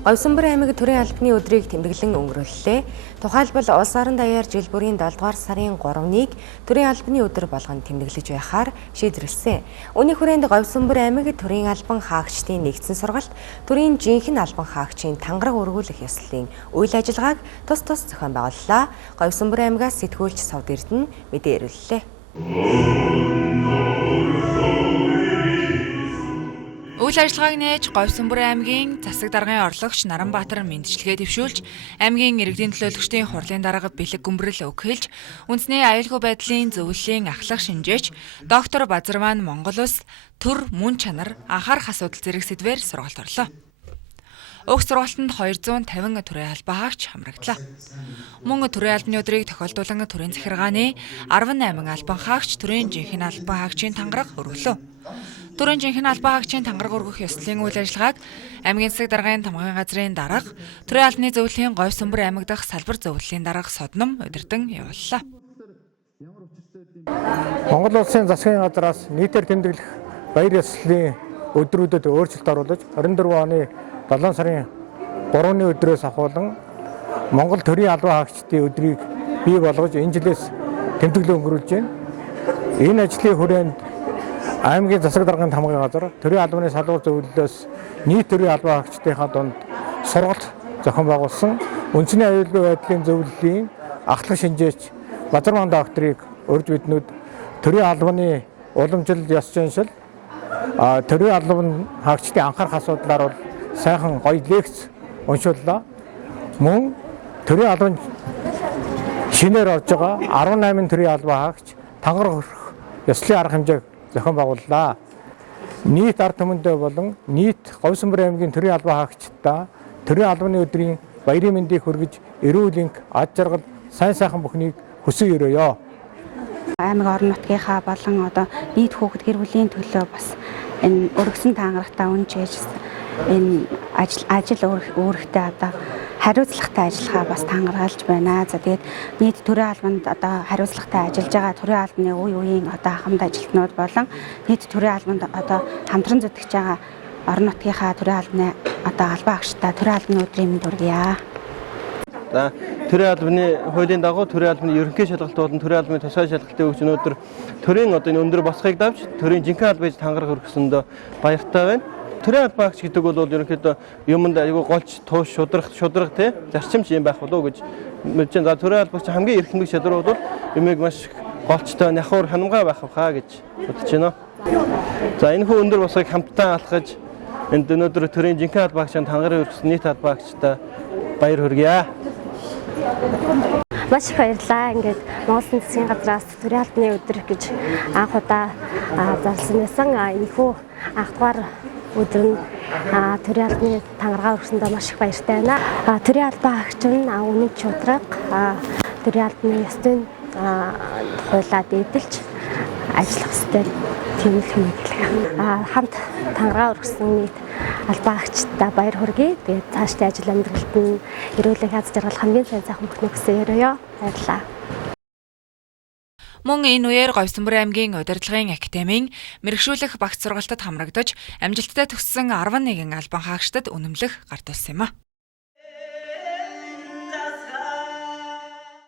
Говьсанбөрийн аймаг төрийн албаны өдрийг тэмдэглэн өнгөрүүллээ. Тухайлбал улс орон даяар жил бүрийн 7 дугаар сарын 3-ыг төрийн албаны өдөр болгон тэмдэглэж байхаар шийдвэрлэсэн. Үүний хүрээнд Говьсанбөр аймаг төрийн албан хаагчдын нэгдсэн сургалт төрийн жинхэнэ албан хаагчийн тангараг өргүүлэх ёслолын үйл ажиллагааг тус зохион байгууллаа. Говьсанбөр аймагаас сэтгүүлч Савд Эрдэнэ мэдээ ирүүллээ. Үйл ажиллагааг нээж Говьсанбөр аймгийн засаг даргын орлогч Наранбаатар мэндчилгээ дэвшүүлж, аймгийн иргэдийн төлөөлөгчдийн хурлын дарга бэлэг гүмбрэл өгөхөлж, үндэсний аюулгүй байдлын зөвлөлийн ахлах шинжээч доктор Базарман Монгол улс төр мөн чанар анхаарах асуудал зэрэг сэдвээр сургалт орлоо. Уг сургалтанд 250 төрийн албан хаагч хамрагдлаа. Мөн төрийн албаны өдрийг тохиолдуулан төрийн захиргааны 18 албан хаагч төрийн жинхэнэ албан хаагчийн тангараг өргөлөө. Төрийн жинхэнэ албан хаагчийн тангараг өргөх ёслолын үйл ажиллагааг аймгийн засаг даргын тамгын газрын дарга, төрийн албаны зөвлөлийн Говьсанбөр аймаг дахь салбар зөвлөлийн дарга Содном удирдан явууллаа. Монгол улсын засгийн газраас нийтээр тэмдэглэх баяр ёслолын өдрүүдэд өөрчлөлт оруулж 24 оны 7 сарын 3-ны өдрөөс ахуулан Монгол төрийн албан хаагчдын өдрийг бий болгож энэ жилээс тэмдэглэн өнгөрүүлж байна. Энэ ажлын хүрээнд аймгийн засаг даргын тамгын газар төрийн албаны салбар зөвлөлөөс нийт төрийн албан хаагчдынхаа дунд сургалт зохион байгуулсан үндэсний аюулгүй байдлын зөвлөлийн ахлах шинжээч Базарман докторыг урьж биднүүд төрийн албаны уламжлал ёс заншил төрийн албан хаагчдын анхаарах асуудлаар бол сайхан гоё лекц уншууллаа. Мөн төрийн албан шинээр орж байгаа 18 төрийн албан хаагч тангараг өргөх ёслолын арга хэмжээг зохион байгууллаа. Нийт ард түмэндээ болон нийт Говьсанбөр аймгийн төрийн албан хаагчдаа төрийн албаны өдрийн баярын мэндийг хүргэж эрүүл энх, ад жаргал, сайн сайхан бүхнийг хүсэн өрөөё. Аймаг орон нутгийнхаа болон нийт хүүхэд гэр бүлийн төлөө бас энэ өргөсөн тангарагтаа үнжээж энэ ажил өөрөхтэй хариуцлагатай ажиллахаа бас тангаргалж байна. За тэгээд нийт төрийн албанд хариуцлагатай ажиллаж байгаа төрийн албаны үеийн хамт ажилтнууд болон нийт төрийн албанд хамтран зүтгэж байгаа орон нутгийнхаа төрийн албаны албан хаагчдаа төрийн албаны өдрийн мэнд хүргье. За төрийн албаны хуулийн дагуу төрийн албаны ерөнхий шалгалт болон төрийн албаны тусгай шалгалтын өгч өнөөдөр төрийн энэ өндөр босгыг давж төрийн жинхэнэ албаны тангараг өргөсөнд баяртай байна. Төрийн албан хаагч гэдэг бол ерөнхийдөө юмд айгүй голч, туус, шудрах тий зарчимч юм байх болов уу гэж мэдэж байна. За төрийн албан хаагч хамгийн эрх мэдэх чадвар бол юмыг маш голчтой, нягхуур, ханамгай байх хаа гэж бодож байна. За энэ хүү өндөр босгыг хамтдаа алхаж энд өнөөдөр төрийн жинхэнэ албан хаагчийн тангараг өргөсөн нийт албан хаагчдаа баяр хүргье. Маш их баярлалаа. Ингээд Монголын засгийн газраас төрийн албаны өдөр гэж анх удаа зарласан байсан. Энэхүү анх дугаар өдөр нь төрийн албаны тангараг өргөсөндөө маш их баяртай байна. Төрийн албан хаагч нь үнэн чудраг төрийн албаны ёсны хуулиа дээдэлж ажиллах ёстой тийм л хэмэглэх. Хамт тангараг өргөсөн нийт албан хаагчдаа баяр хүргэе. Тэгээд цаашдын ажил амьдралд нь эрүүл энх, аз жаргал хамгийн сайн сайхан бүхнийг хүсье өрөөё. Баярлалаа. Мөн энэ үеэр Говьсанбөр аймгийн удирдлагын академийн мэргэжүүлэх багц сургалтад хамрагдаж амжилттай төгссөн 11 албан хаагчдад үнэмлэх гарт улсан юм а.